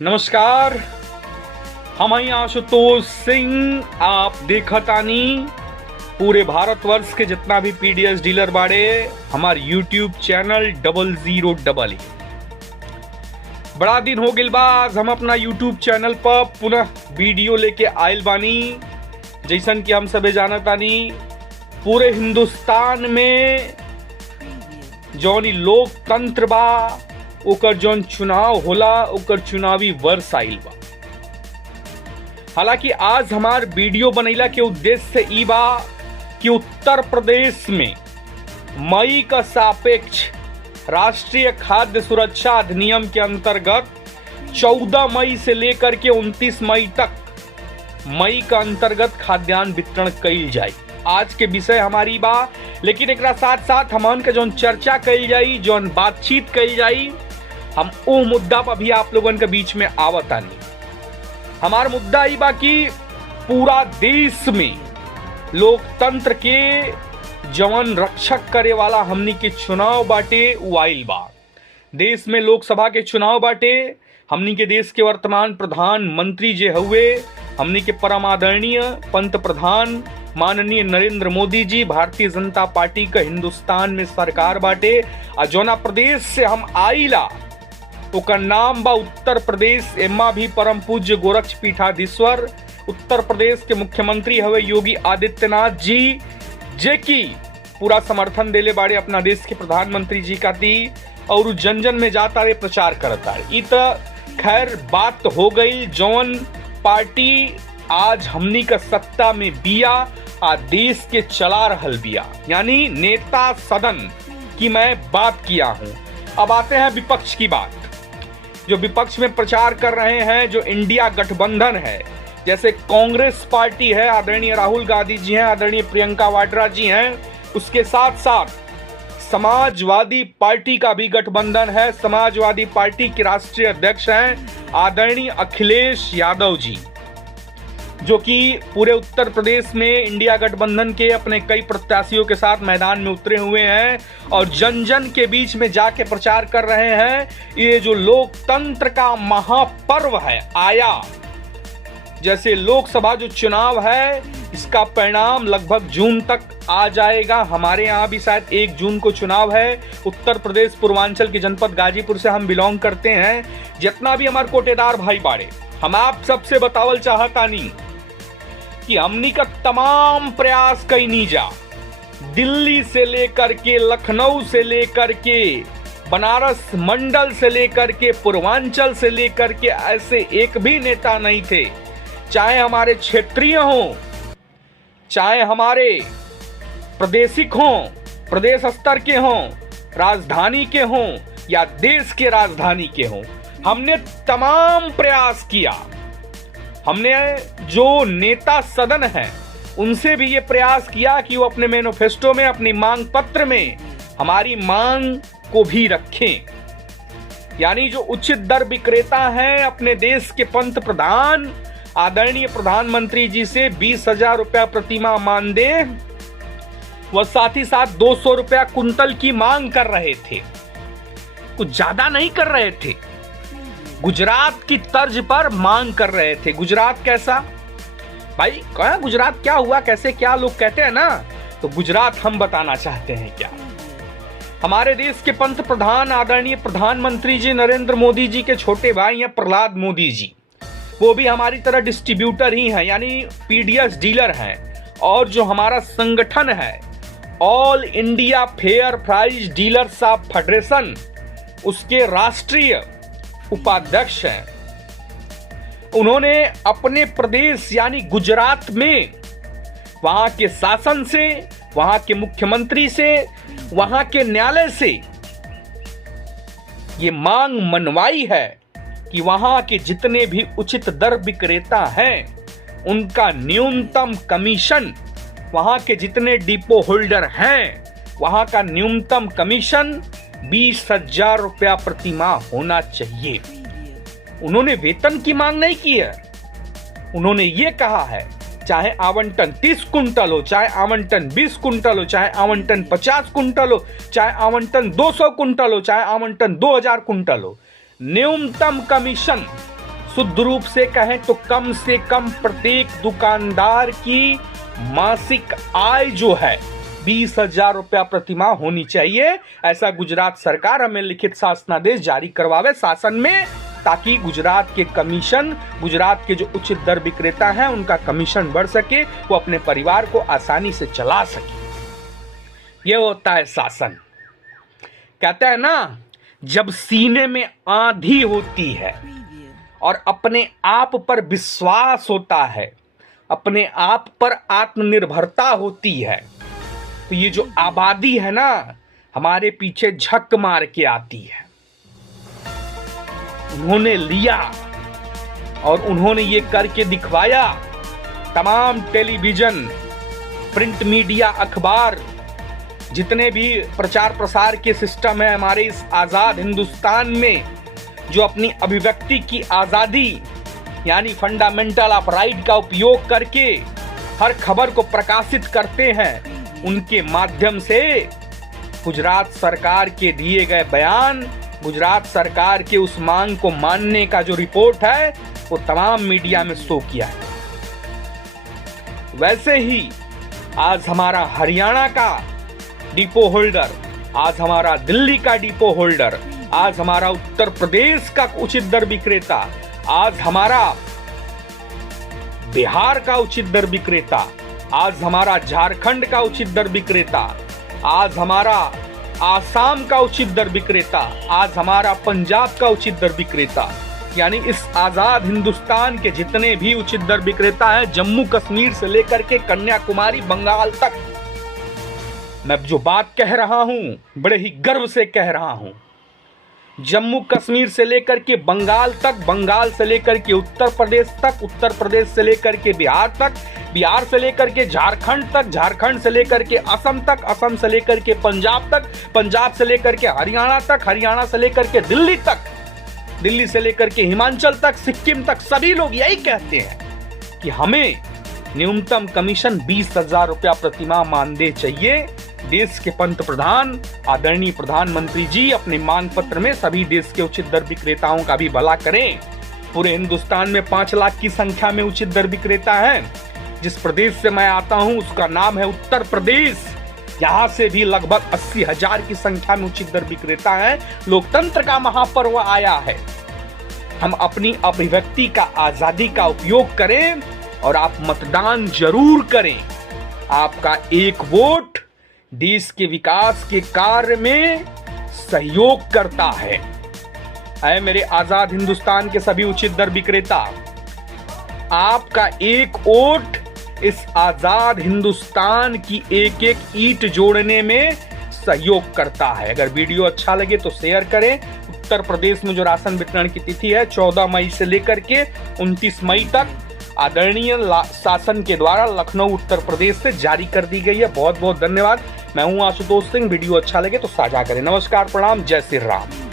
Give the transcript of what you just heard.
नमस्कार, हम हैं आशुतोष सिंह। आप देखतानी पूरे भारतवर्ष के जितना भी पीडीएस डीलर बाड़े हमार यूट्यूब चैनल 0088। बड़ा दिन हो गिल बा, आज हम अपना यूट्यूब चैनल पर पुनः वीडियो लेके आयल बानी। जैसन कि हम सबे जानतानी पूरे हिंदुस्तान में जौन लोकतंत्र बा ओकर जौन चुनाव होला ओकर चुनावी वर्ष आइल बा। हालांकि आज हमार वीडियो बनैला के उद्देश्य ई बा कि उत्तर प्रदेश में मई का सापेक्ष राष्ट्रीय खाद्य सुरक्षा अधिनियम के अंतर्गत 14 मई से लेकर के 29 मई तक मई का अंतर्गत खाद्यान्न वितरण कइल जाए। आज के विषय हमारी बा, लेकिन एक साथ साथ हमन के जौन चर्चा कइल जाई, जौन बातचीत कइल जाई, हम वो मुद्दा पर भी आप लोगन के बीच में आवतानी। हमार मुद्दा ई बा कि पूरा देश में लोकतंत्र के जवन रक्षक करे वाला हमनी के चुनाव बाटे उ आइल बा। देश में लोकसभा के चुनाव बाटे। हमनी के देश के वर्तमान प्रधानमंत्री जे हुए हमनी के परम आदरणीय पंत प्रधान माननीय नरेंद्र मोदी जी, भारतीय जनता पार्टी का हिंदुस्तान में सरकार बाटे। आ जौना प्रदेश से हम आइला ओकर नाम बा उत्तर प्रदेश। एमा भी परम पूज्य गोरक्ष पीठाधीश्वर उत्तर प्रदेश के मुख्यमंत्री हवे योगी आदित्यनाथ जी, जे की पूरा समर्थन देले बाड़े अपना देश के प्रधानमंत्री जी का दी और जन जन में जाता रे प्रचार करता है। इ त खैर बात हो गई जौन पार्टी आज हमनी का सत्ता में बिया आ देश के चला रहल बिया, यानी नेता सदन की मैं बात किया हूं। अब आते हैं विपक्ष की बात। जो विपक्ष में प्रचार कर रहे हैं, जो इंडिया गठबंधन है, जैसे कांग्रेस पार्टी है, आदरणीय राहुल गांधी जी हैं, आदरणीय प्रियंका वाड्रा जी हैं, उसके साथ साथ समाजवादी पार्टी का भी गठबंधन है। समाजवादी पार्टी के राष्ट्रीय अध्यक्ष हैं आदरणीय अखिलेश यादव जी, जो कि पूरे उत्तर प्रदेश में इंडिया गठबंधन के अपने कई प्रत्याशियों के साथ मैदान में उतरे हुए हैं और जन जन के बीच में जाके प्रचार कर रहे हैं। ये जो लोकतंत्र का महापर्व है आया, जैसे लोकसभा जो चुनाव है इसका परिणाम लगभग जून तक आ जाएगा। हमारे यहाँ भी शायद 1 जून को चुनाव है। उत्तर प्रदेश पूर्वांचल के जनपद गाजीपुर से हम बिलोंग करते हैं। जितना भी हमारे कोटेदार भाई बाड़े, हम आप सबसे बतावल चाहतानी कि हमनी का तमाम प्रयास कईनी जा, दिल्ली से लेकर के, लखनऊ से लेकर के, बनारस मंडल से लेकर के, पूर्वांचल से लेकर के, ऐसे एक भी नेता नहीं थे, चाहे हमारे क्षेत्रीय हों, चाहे हमारे प्रादेशिक हों, प्रदेश स्तर के हों, राजधानी के हों या देश के राजधानी के हों। हमने तमाम प्रयास किया। हमने जो नेता सदन है उनसे भी ये प्रयास किया कि वो अपने मैनिफेस्टो में, अपनी मांग पत्र में हमारी मांग को भी रखें। यानी जो उचित दर विक्रेता हैं अपने देश के पंत प्रधान आदरणीय प्रधानमंत्री जी से 20,000 रुपया प्रतिमाह मानदेय व साथ ही साथ 200 रुपया कुंतल की मांग कर रहे थे। कुछ ज्यादा नहीं कर रहे थे, गुजरात की तर्ज पर मांग कर रहे थे। गुजरात कैसा भाई, कहा गुजरात क्या हुआ, कैसे क्या लोग कहते हैं ना, तो गुजरात हम बताना चाहते हैं। क्या हमारे देश के पंत प्रधान आदरणीय प्रधानमंत्री जी नरेंद्र मोदी जी के छोटे भाई हैं प्रहलाद मोदी जी, वो भी हमारी तरह डिस्ट्रीब्यूटर ही हैं, यानी पीडीएस डीलर हैं। और जो हमारा संगठन है all India fair price dealers of federation, उसके राष्ट्रीय उपाध्यक्ष हैं। उन्होंने अपने प्रदेश यानी गुजरात में वहां के शासन से, वहां के मुख्यमंत्री से, वहां के न्यायालय से ये मांग मनवाई है कि वहां के जितने भी उचित दर विक्रेता हैं उनका न्यूनतम कमीशन, वहां के जितने डिपो होल्डर हैं वहां का न्यूनतम कमीशन 20,000 रुपया प्रतिमाह होना चाहिए। उन्होंने वेतन की मांग नहीं की है। उन्होंने ये कहा है चाहे आवंटन 30 कुंटल हो, चाहे आवंटन 20 कुंटल हो, चाहे आवंटन 50 कुंटल हो, चाहे आवंटन 200 कुंटल हो, चाहे आवंटन 2000 कुंटल हो, न्यूनतम कमीशन शुद्ध रूप से कहें तो कम से कम प्रत्येक दुकानदार की मासिक आय जो है 20,000 रुपया प्रतिमाह होनी चाहिए। ऐसा गुजरात सरकार हमें लिखित शासनादेश जारी करवावे शासन में, ताकि गुजरात के कमीशन, गुजरात के जो उचित दर विक्रेता हैं उनका कमीशन बढ़ सके, वो अपने परिवार को आसानी से चला सके। ये होता है शासन। कहते हैं ना, जब सीने में आंधी होती है और अपने आप पर विश्वास होता है, अपने आप पर आत्मनिर्भरता होती है, तो ये जो आबादी है ना, हमारे पीछे झक मार के आती है। उन्होंने लिया और उन्होंने ये करके दिखवाया। तमाम टेलीविजन, प्रिंट मीडिया, अखबार, जितने भी प्रचार प्रसार के सिस्टम है हमारे इस आजाद हिंदुस्तान में, जो अपनी अभिव्यक्ति की आजादी यानी फंडामेंटल ऑफ राइट का उपयोग करके हर खबर को प्रकाशित करते हैं, उनके माध्यम से गुजरात सरकार के दिए गए बयान, गुजरात सरकार के उस मांग को मानने का जो रिपोर्ट है, वो तमाम मीडिया में शो किया है। वैसे ही आज हमारा हरियाणा का डिपो होल्डर, आज हमारा दिल्ली का डिपो होल्डर, आज हमारा उत्तर प्रदेश का उचित दर विक्रेता, आज हमारा बिहार का उचित दर विक्रेता, आज हमारा झारखंड का उचित दर विक्रेता, आज हमारा आसाम का उचित दर विक्रेता, आज हमारा पंजाब का उचित दर विक्रेता, यानी इस आजाद हिंदुस्तान के जितने भी उचित दर विक्रेता हैं, जम्मू कश्मीर से लेकर के कन्याकुमारी, बंगाल तक, मैं जो बात कह रहा हूं बड़े ही गर्व से कह रहा हूं। जम्मू कश्मीर से लेकर के बंगाल तक, बंगाल से लेकर के उत्तर प्रदेश तक, उत्तर प्रदेश से लेकर के बिहार तक, बिहार से लेकर के झारखंड तक, झारखंड से लेकर के असम तक, असम से लेकर के पंजाब तक, पंजाब से लेकर के हरियाणा तक, हरियाणा से लेकर के दिल्ली तक, दिल्ली से लेकर के हिमाचल तक, सिक्किम तक, सभी लोग यही कहते हैं कि हमें न्यूनतम कमीशन 20,000 रुपया प्रतिमाह मानदेय चाहिए। देश के पंत प्रधान आदरणीय प्रधानमंत्री जी अपने मांग पत्र में सभी देश के उचित दर विक्रेताओं का भी भला करें। पूरे हिंदुस्तान में 5 लाख की संख्या में उचित दर विक्रेता हैं। जिस प्रदेश से मैं आता हूं उसका नाम है उत्तर प्रदेश। यहाँ से भी लगभग 80,000 की संख्या में उचित दर विक्रेता हैं। लोकतंत्र का महापर्व आया है। हम अपनी अभिव्यक्ति का, आजादी का उपयोग करें और आप मतदान जरूर करें। आपका एक वोट देश के विकास के कार्य में सहयोग करता है। ऐ मेरे आजाद हिंदुस्तान के सभी उचित दर विक्रेता, आपका एक वोट इस आजाद हिंदुस्तान की एक एक ईंट जोड़ने में सहयोग करता है। अगर वीडियो अच्छा लगे तो शेयर करें। उत्तर प्रदेश में जो राशन वितरण की तिथि है 14 मई से लेकर के 29 मई तक आदरणीय शासन के द्वारा लखनऊ उत्तर प्रदेश से जारी कर दी गई है। बहुत बहुत धन्यवाद। मैं हूं आशुतोष सिंह। वीडियो अच्छा लगे तो साझा करें। नमस्कार, प्रणाम, जय श्री राम।